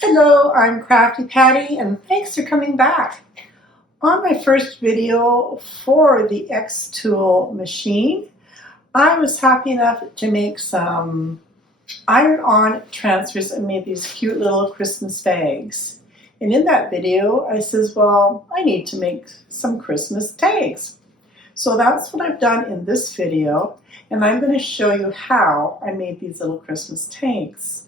Hello, I'm Crafty Patty and thanks for coming back. On my first video for the Xtool machine, I was happy enough to make some iron-on transfers and made these cute little Christmas bags. And in that video, I says, well, I need to make some Christmas tags. So that's what I've done in this video, and I'm going to show you how I made these little Christmas tags.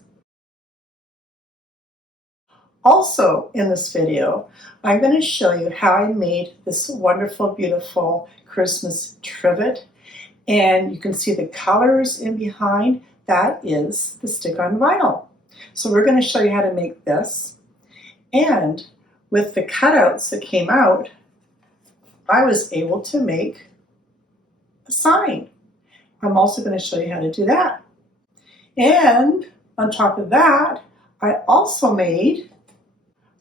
Also in this video, I'm going to show you how I made this wonderful, beautiful Christmas trivet. And you can see the colors in behind. That is the stick-on vinyl. So we're going to show you how to make this. And with the cutouts that came out, I was able to make a sign. I'm also going to show you how to do that. And on top of that, I also made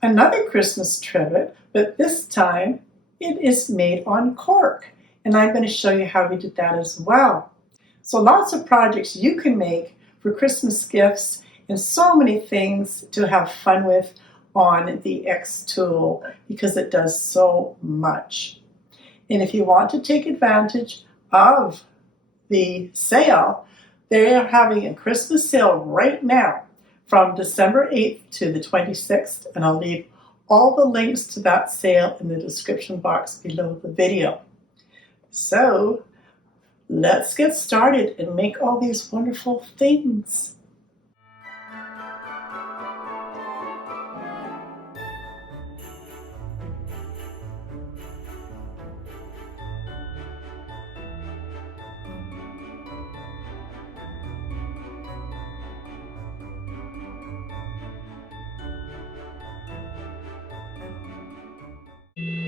another Christmas trivet, but this time it is made on cork. And I'm going to show you how we did that as well. So lots of projects you can make for Christmas gifts and so many things to have fun with on the Xtool because it does so much. And if you want to take advantage of the sale, they are having a Christmas sale right now from December 8th to the 26th, and I'll leave all the links to that sale in the description box below the video. So let's get started and make all these wonderful things.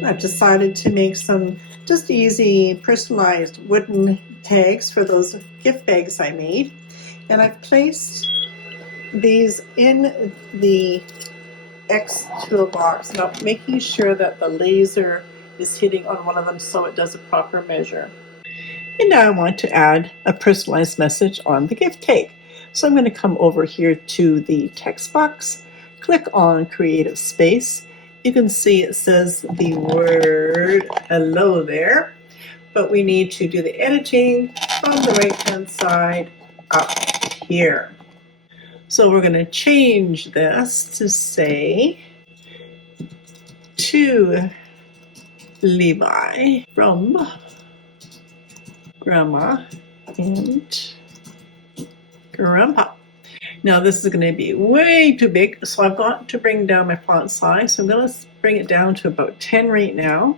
I've decided to make some just easy personalized wooden tags for those gift bags I made. And I've placed these in the Xtool box, now making sure that the laser is hitting on one of them so it does a proper measure. And now I want to add a personalized message on the gift tag. So I'm going to come over here to the text box, click on Creative Space. You can see it says the word hello there, but we need to do the editing from the right-hand side up here. So we're going to change this to say, to Levi from Grandma and Grandpa. Now this is going to be way too big, so I've got to bring down my font size. So I'm going to bring it down to about 10 right now.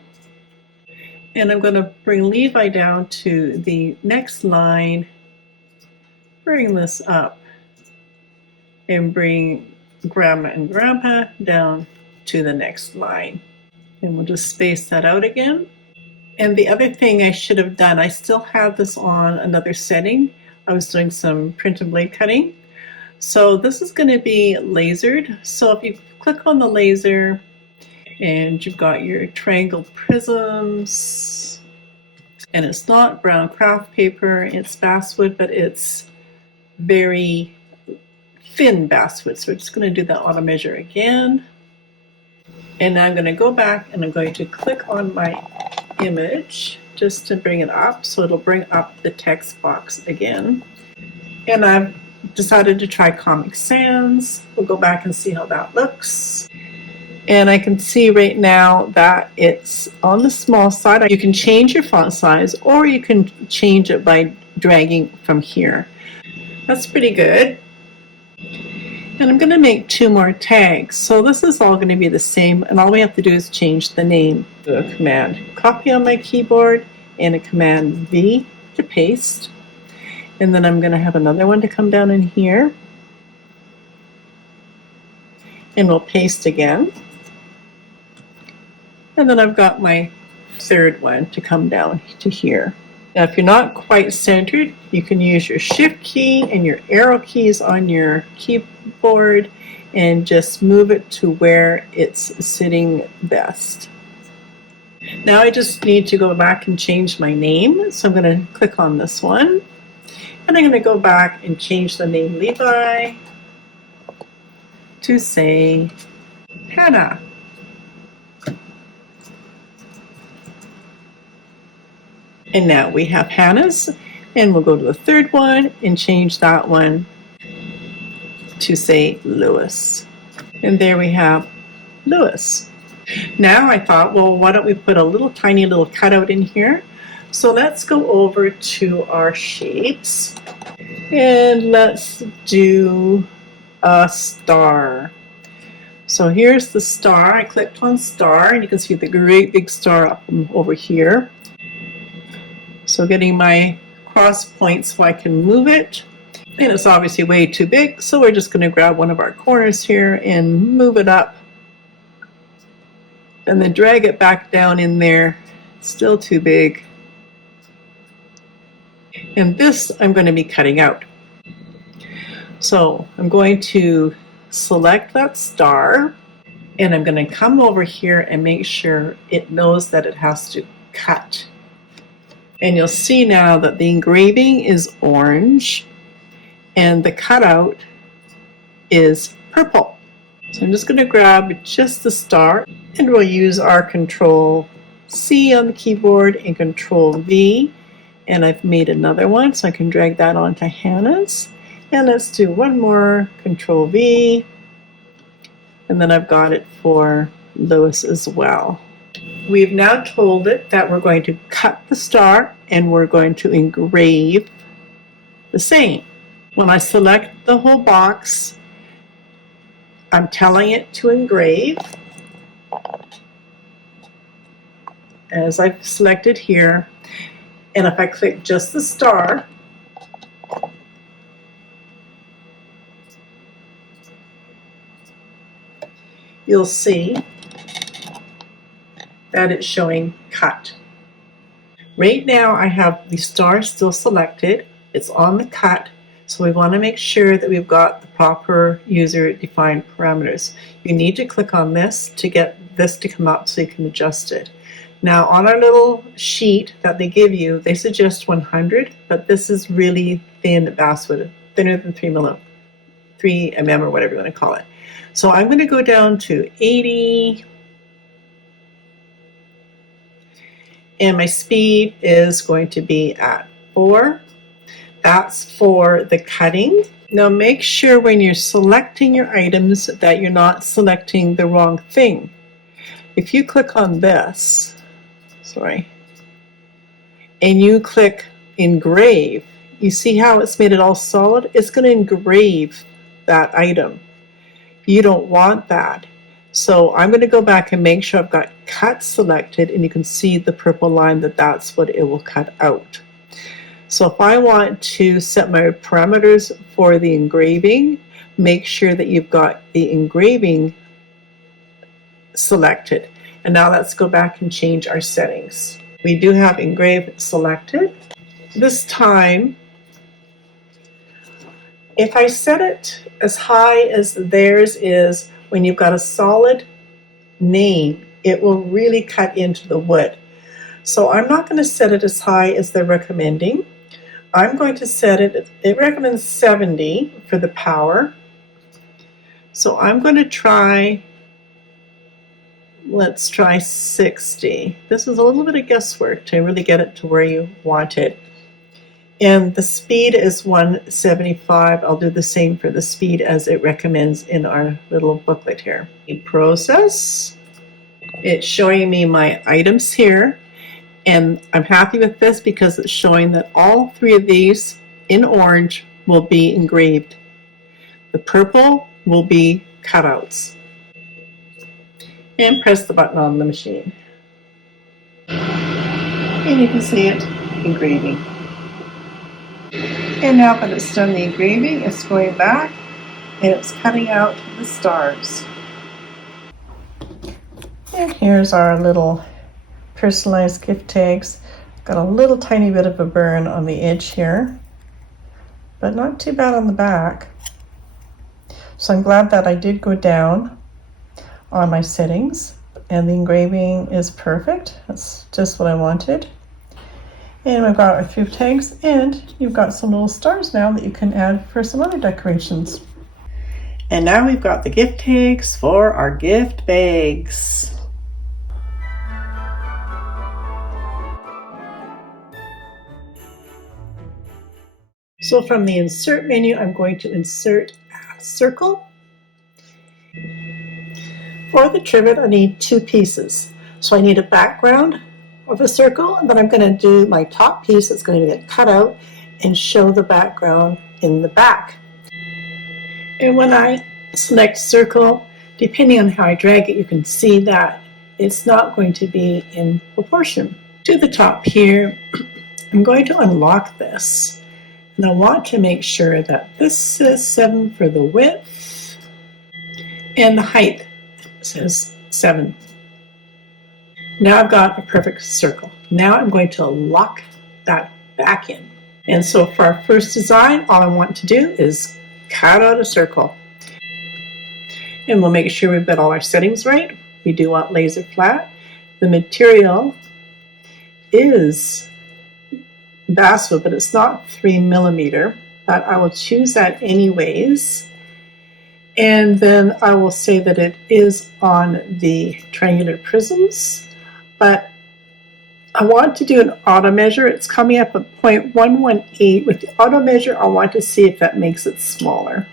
And I'm going to bring Levi down to the next line, bring this up, and bring Grandma and Grandpa down to the next line. And we'll just space that out again. And the other thing I should have done, I still have this on another setting. I was doing some print and blade cutting. So this is going to be lasered. So if you click on the laser and you've got your triangle prisms, and it's not brown craft paper, it's basswood, but it's very thin basswood. So we're just going to do that on a measure again. And now I'm going to go back and I'm going to click on my image just to bring it up. So it'll bring up the text box again. And I've decided to try Comic Sans. We'll go back and see how that looks. And I can see right now that it's on the small side. You can change your font size or you can change it by dragging from here. That's pretty good. And I'm going to make 2 more tags. So this is all going to be the same, and all we have to do is change the name. Do a command copy on my keyboard and a command V to paste. And then I'm going to have another one to come down in here. And we'll paste again. And then I've got my third one to come down to here. Now if you're not quite centered, you can use your shift key and your arrow keys on your keyboard and just move it to where it's sitting best. Now I just need to go back and change my name. So I'm going to click on this one. And I'm going to go back and change the name Levi to say Hannah. And now we have Hannah's, and we'll go to the third one and change that one to say Lewis. And there we have Lewis. Now I thought, well, why don't we put a little tiny little cutout in here? So let's go over to our shapes and let's do a star. So here's the star. I clicked on star and you can see the great big star up over here. So getting my cross points so I can move it. And it's obviously way too big, so we're just going to grab one of our corners here and move it up. And then drag it back down in there. Still too big. And this I'm going to be cutting out. So I'm going to select that star, and I'm going to come over here and make sure it knows that it has to cut. And you'll see now that the engraving is orange and the cutout is purple. So I'm just going to grab just the star, and we'll use our Control C on the keyboard and Control V. And I've made another one, so I can drag that onto Hannah's. And let's do one more, Control V. And then I've got it for Lewis as well. We've now told it that we're going to cut the star and we're going to engrave the same. When I select the whole box, I'm telling it to engrave, as I've selected here. And if I click just the star, you'll see that it's showing cut. Right now I have the star still selected. It's on the cut. So we want to make sure that we've got the proper user-defined parameters. You need to click on this to get this to come up so you can adjust it. Now on our little sheet that they give you, they suggest 100, but this is really thin basswood, thinner than 3 mm or whatever you want to call it. So I'm going to go down to 80, and my speed is going to be at 4. That's for the cutting. Now make sure when you're selecting your items that you're not selecting the wrong thing. If you click on this, and you click engrave, you see how it's made it all solid? It's going to engrave that item. You don't want that. So I'm going to go back and make sure I've got cut selected, and you can see the purple line that's what it will cut out. So if I want to set my parameters for the engraving, make sure that you've got the engraving selected. And now let's go back and change our settings. We do have engrave selected. This time, if I set it as high as theirs is, when you've got a solid name, it will really cut into the wood. So I'm not going to set it as high as they're recommending. I'm going to set it recommends 70 for the power. So I'm going to try, let's try 60. This is a little bit of guesswork to really get it to where you want it. And the speed is 175. I'll do the same for the speed as it recommends in our little booklet here. Process. It's showing me my items here. And I'm happy with this because it's showing that all 3 of these in orange will be engraved. The purple will be cutouts. And press the button on the machine. And you can see it engraving. And now that it's done the engraving, it's going back and it's cutting out the stars. And here's our little personalized gift tags. Got a little tiny bit of a burn on the edge here, but not too bad on the back. So I'm glad that I did go down on my settings, and the engraving is perfect. That's just what I wanted. And we've got our thrift tags, and you've got some little stars now that you can add for some other decorations. And now we've got the gift tags for our gift bags. So from the insert menu, I'm going to insert a circle. For the trivet, I need 2 pieces. So I need a background of a circle, and then I'm going to do my top piece that's going to get cut out and show the background in the back. And when I select circle, depending on how I drag it, you can see that it's not going to be in proportion. To the top here, I'm going to unlock this. And I want to make sure that this says 7 for the width and the height says 7. Now I've got a perfect circle. Now I'm going to lock that back in. And so for our first design, all I want to do is cut out a circle. And we'll make sure we've got all our settings right. We do want laser flat. The material is basswood, but it's not 3mm, but I will choose that anyways. And then I will say that it is on the triangular prisms, but I want to do an auto measure. It's coming up at 0.118. With the auto measure, I want to see if that makes it smaller.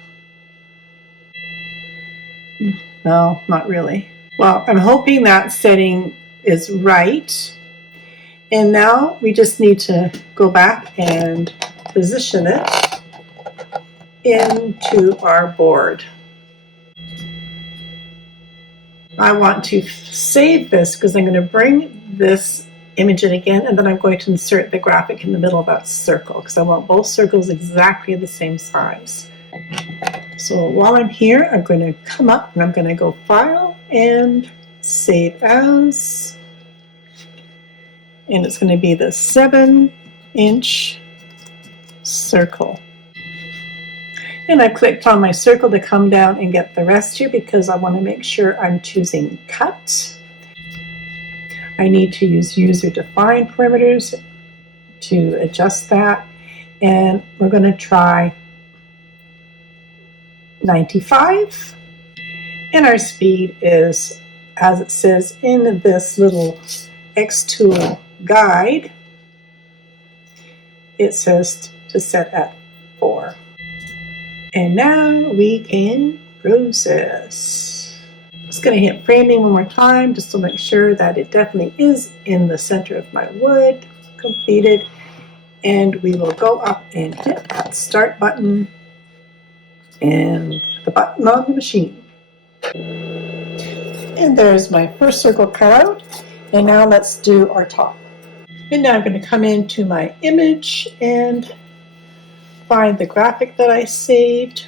No, not really. Well, I'm hoping that setting is right. And now we just need to go back and position it into our board. I want to save this because I'm going to bring this image in again, and then I'm going to insert the graphic in the middle of that circle because I want both circles exactly the same size. So while I'm here, I'm going to come up and I'm going to go File and Save As. And it's going to be the 7-inch circle. And I clicked on my circle to come down and get the rest here because I want to make sure I'm choosing cut. I need to use user-defined parameters to adjust that. And we're going to try 95. And our speed is, as it says in this little Xtool guide, it says to set at 4. And now we can process. Just going to hit framing one more time just to make sure that it definitely is in the center of my wood. Completed. And we will go up and hit that start button and the button on the machine. And there's my first circle cut out. And now let's do our top. And now I'm going to come into my image and find the graphic that I saved.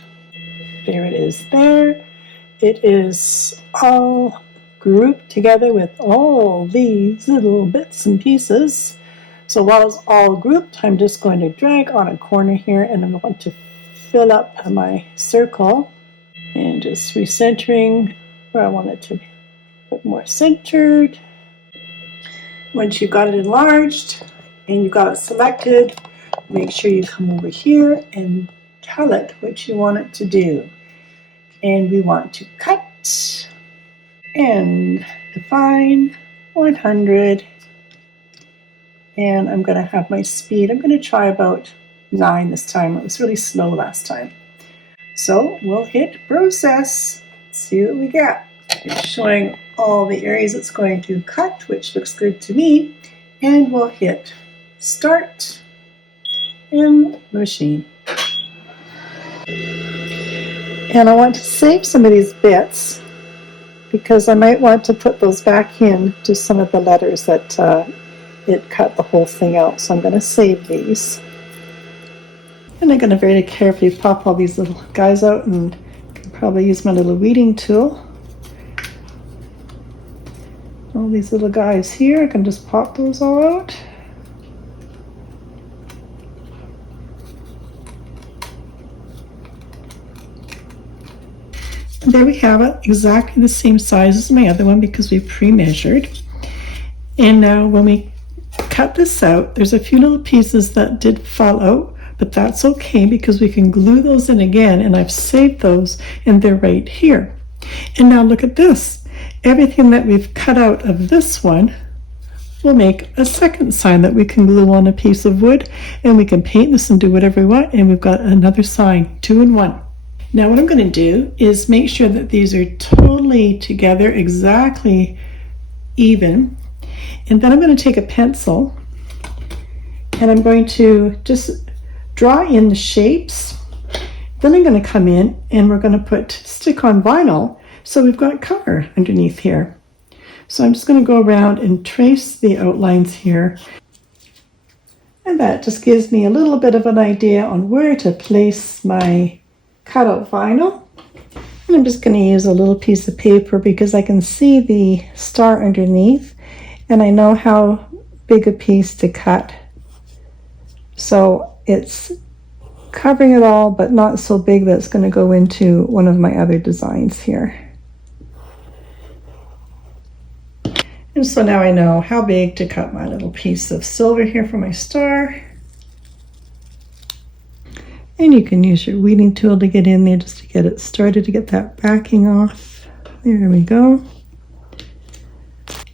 There it is there. It is all grouped together with all these little bits and pieces. So while it's all grouped, I'm just going to drag on a corner here and I'm going to fill up my circle and just recentering where I want it to be a bit more centered. Once you've got it enlarged and you've got it selected, make sure you come over here and tell it what you want it to do. And we want to cut and define 100. And I'm going to have my speed. I'm going to try about 9 this time. It was really slow last time. So we'll hit process. See what we get. It's showing all the areas it's going to cut, which looks good to me. And we'll hit start in the machine. And I want to save some of these bits because I might want to put those back in to some of the letters that it cut the whole thing out. So I'm going to save these. And I'm going to very carefully pop all these little guys out and can probably use my little weeding tool. All these little guys here, I can just pop those all out. And there we have it, exactly the same size as my other one because we pre-measured. And now when we cut this out, there's a few little pieces that did fall out, but that's okay because we can glue those in again, and I've saved those and they're right here. And now look at this. Everything that we've cut out of this one will make a second sign that we can glue on a piece of wood, and we can paint this and do whatever we want, and we've got another sign, 2 in 1. Now what I'm going to do is make sure that these are totally together, exactly even, and then I'm going to take a pencil and I'm going to just draw in the shapes. Then I'm going to come in and we're going to put stick on vinyl so we've got color underneath here. So I'm just going to go around and trace the outlines here, and that just gives me a little bit of an idea on where to place my cutout vinyl. And I'm just going to use a little piece of paper because I can see the star underneath and I know how big a piece to cut. So it's covering it all, but not so big that it's going to go into one of my other designs here. And so now I know how big to cut my little piece of silver here for my star. And you can use your weeding tool to get in there just to get it started, to get that backing off. There we go.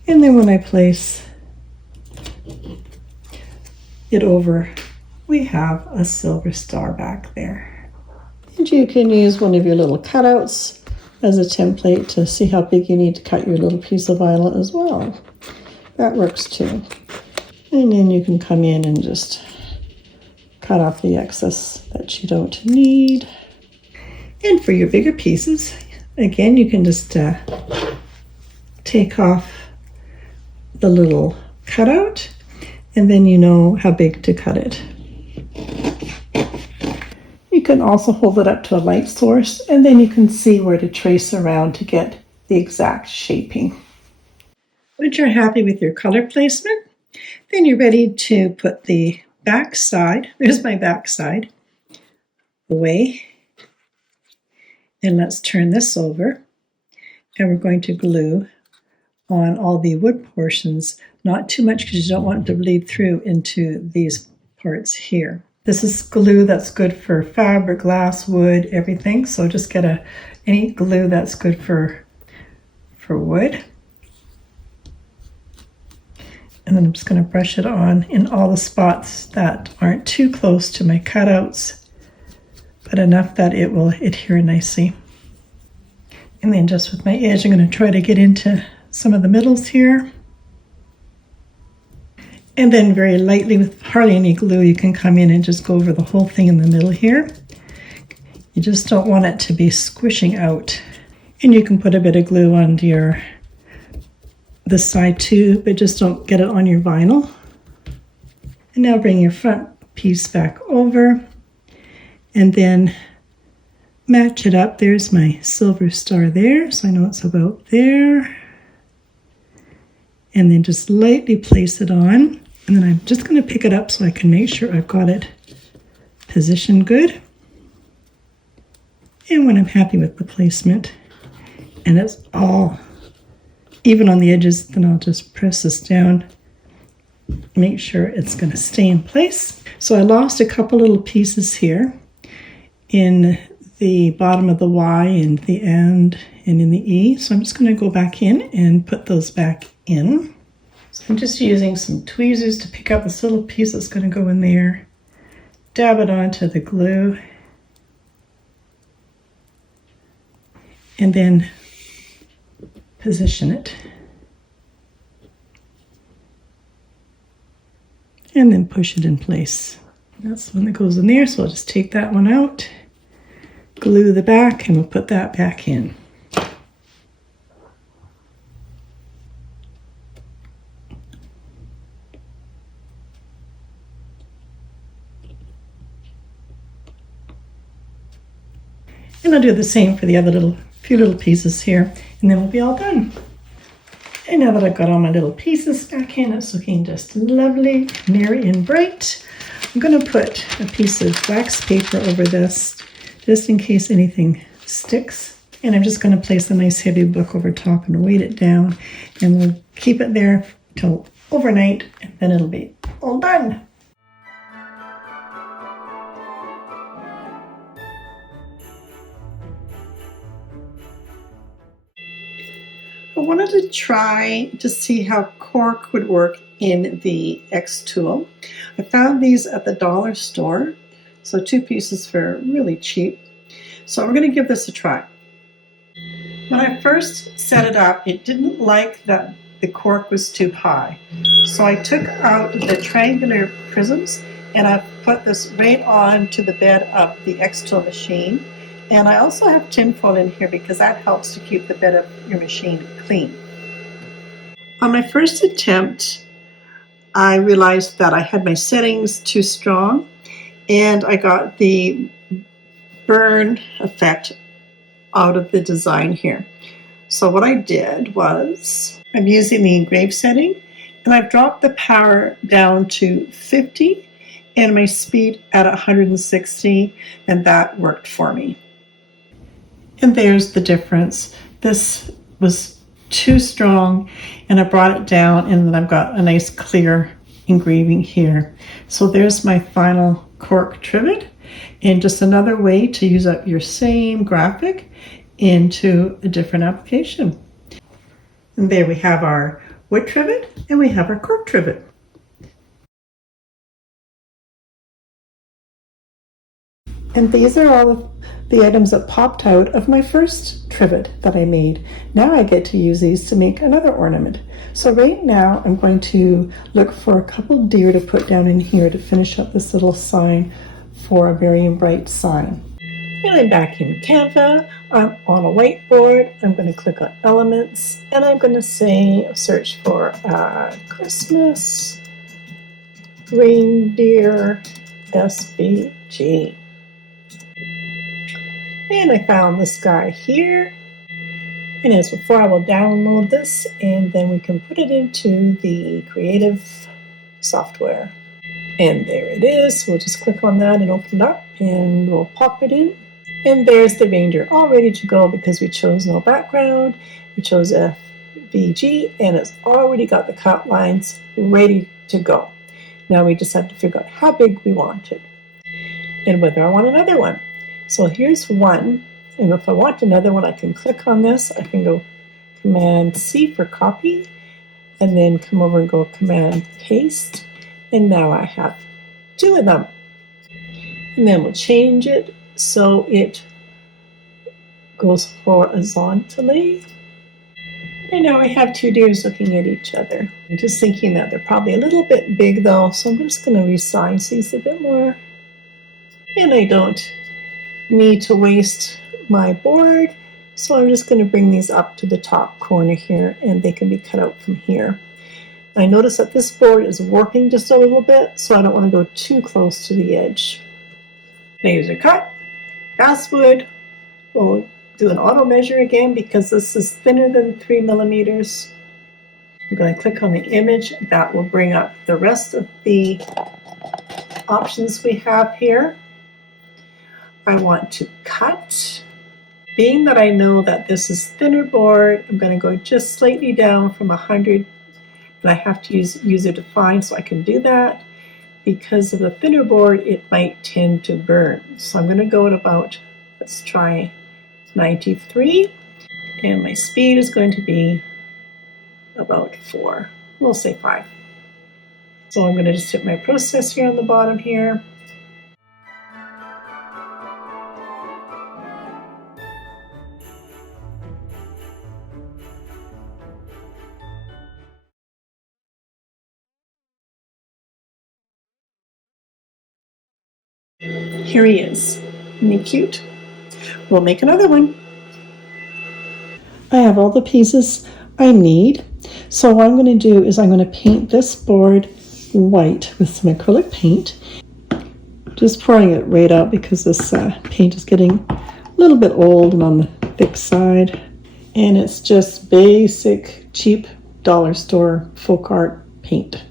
And then when I place it over, we have a silver star back there. And you can use one of your little cutouts as a template to see how big you need to cut your little piece of vinyl as well. That works too. And then you can come in and just cut off the excess that you don't need. And for your bigger pieces, again, you can just take off the little cutout, and then you know how big to cut it. You can also hold it up to a light source, and then you can see where to trace around to get the exact shaping. Once you're happy with your color placement, then you're ready to put the back side, there's my back side, away. And let's turn this over, and we're going to glue on all the wood portions, not too much because you don't want it to bleed through into these parts here. This is glue that's good for fabric, glass, wood, everything. So just get any glue that's good for wood. And then I'm just going to brush it on in all the spots that aren't too close to my cutouts, but enough that it will adhere nicely. And then just with my edge, I'm going to try to get into some of the middles here. And then very lightly, with hardly any glue, you can come in and just go over the whole thing in the middle here. You just don't want it to be squishing out. And you can put a bit of glue on this side too, but just don't get it on your vinyl. And now bring your front piece back over and then match it up. There's my silver star there, so I know it's about there. And then just lightly place it on. And then I'm just going to pick it up so I can make sure I've got it positioned good. And when I'm happy with the placement, and it's all even on the edges, then I'll just press this down, make sure it's going to stay in place. So I lost a couple little pieces here in the bottom of the Y and the and in the E. So I'm just going to go back in and put those back in. So I'm just using some tweezers to pick up this little piece that's going to go in there, dab it onto the glue, and then position it. And then push it in place. That's the one that goes in there, so I'll just take that one out, glue the back, and we'll put that back in. And I'll do the same for the other few little pieces here, and then we'll be all done. And now that I've got all my little pieces back in, it's looking just lovely, merry and bright. I'm going to put a piece of wax paper over this, just in case anything sticks. And I'm just going to place a nice heavy book over top and weight it down, and we'll keep it there till overnight, and then it'll be all done. I wanted to try to see how cork would work in the Xtool. I found these at the dollar store, so 2 pieces for really cheap. So we're going to give this a try. When I first set it up, it didn't like that the cork was too high. So I took out the triangular prisms and I put this right on to the bed of the Xtool machine. And I also have tinfoil in here because that helps to keep the bed of your machine clean. On my first attempt, I realized that I had my settings too strong and I got the burn effect out of the design here. So what I did was I'm using the engrave setting and I've dropped the power down to 50 and my speed at 160, and that worked for me. And there's the difference. This was too strong and I brought it down and then I've got a nice clear engraving here. So there's my final cork trivet, and just another way to use up your same graphic into a different application. And there we have our wood trivet and we have our cork trivet. And these are all of the items that popped out of my first trivet that I made. Now I get to use these to make another ornament. So right now I'm going to look for a couple deer to put down in here to finish up this little sign for a very bright sign. And I'm back in Canva. I'm on a whiteboard. I'm going to click on elements and I'm going to say search for Christmas reindeer SVG. And I found this guy here. And as before, I will download this and then we can put it into the creative software. And there it is. We'll just click on that and open it up and we'll pop it in. And there's the reindeer all ready to go because we chose no background. We chose FVG and it's already got the cut lines ready to go. Now we just have to figure out how big we want it and whether I want another one. So here's one, and if I want another one, I can click on this. I can go Command C for copy, and then come over and go Command Paste, and now I have 2 of them. And then we'll change it so it goes horizontally. And now I have 2 deers looking at each other. I'm just thinking that they're probably a little bit big though, so I'm just going to resize these a bit more. And I don't need to waste my board, so I'm just going to bring these up to the top corner here and they can be cut out from here. I notice that this board is warping just a little bit, so I don't want to go too close to the edge. These are cut. Basswood. We'll do an auto measure again because this is thinner than 3 millimeters. I'm going to click on the image. That will bring up the rest of the options we have here. I want to cut. Being that I know that this is thinner board, I'm going to go just slightly down from 100, and I have to use user define so I can do that. Because of the thinner board, it might tend to burn. So I'm going to go at about, let's try 93, and my speed is going to be about 4. We'll say 5. So I'm going to just hit my process here on the bottom here. Here he is. Isn't he cute? We'll make another one. I have all the pieces I need. So what I'm going to do is I'm going to paint this board white with some acrylic paint. Just pouring it right out because this paint is getting a little bit old and on the thick side. And it's just basic, cheap dollar store folk art paint.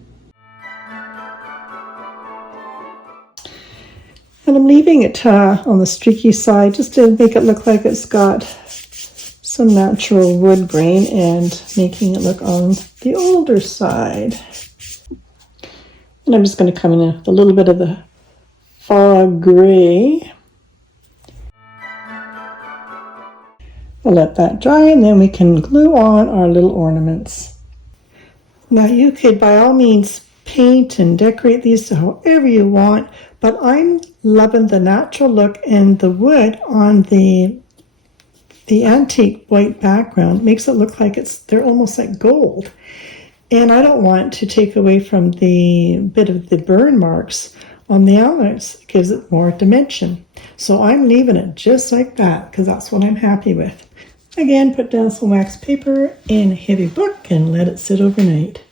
And I'm leaving it on the streaky side just to make it look like it's got some natural wood grain and making it look on the older side. And I'm just going to come in with a little bit of the fog gray. We'll let that dry and then we can glue on our little ornaments. Now you could by all means paint and decorate these however you want, but I'm loving the natural look and the wood on the antique white background makes it look like they're almost like gold. And I don't want to take away from the bit of the burn marks on the elements. It gives it more dimension. So I'm leaving it just like that because that's what I'm happy with. Again, put down some wax paper in a heavy book and let it sit overnight.